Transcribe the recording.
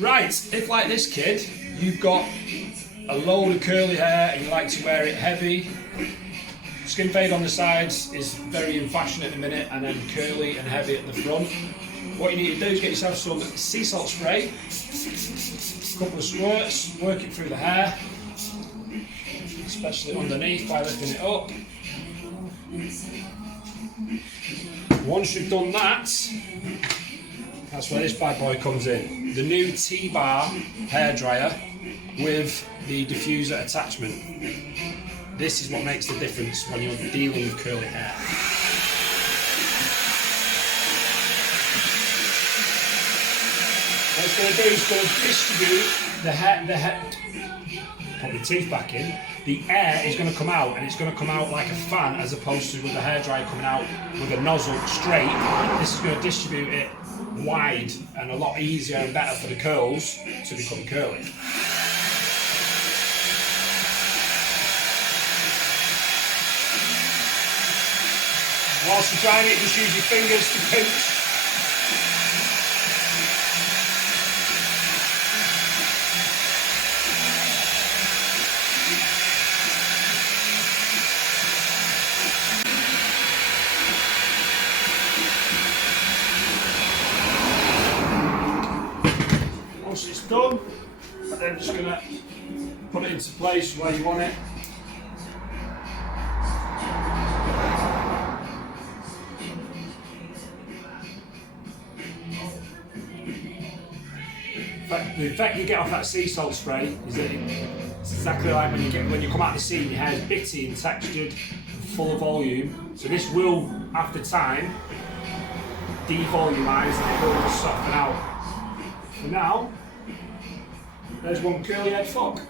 Right, if like this kid, you've got a load of curly hair and you like to wear it heavy, skin fade on the sides is very in fashion at the minute, and then curly and heavy at the front. What you need to do is get yourself some sea salt spray, a couple of squirts, work it through the hair, especially underneath by lifting it up. Once you've done that, that's where this bad boy comes in. The new T-Bar hairdryer with the diffuser attachment. This is what makes the difference when you're dealing with curly hair. What it's going to do is going to distribute the hair, put the teeth back in, the air is going to come out, and it's going to come out like a fan as opposed to with the hairdryer coming out with a nozzle straight. This is going to distribute it wide and a lot easier and better for the curls to become curly. Whilst you're drying it, just use your fingers to pinch. Once it's done, and then just going to put it into place where you want it. The effect you get off that sea salt spray is that it's exactly like when you come out of the sea and your hair is bitty and textured and full of volume. So this will, after time, devolumise and it will soften out. For now, there's one curly head fuck.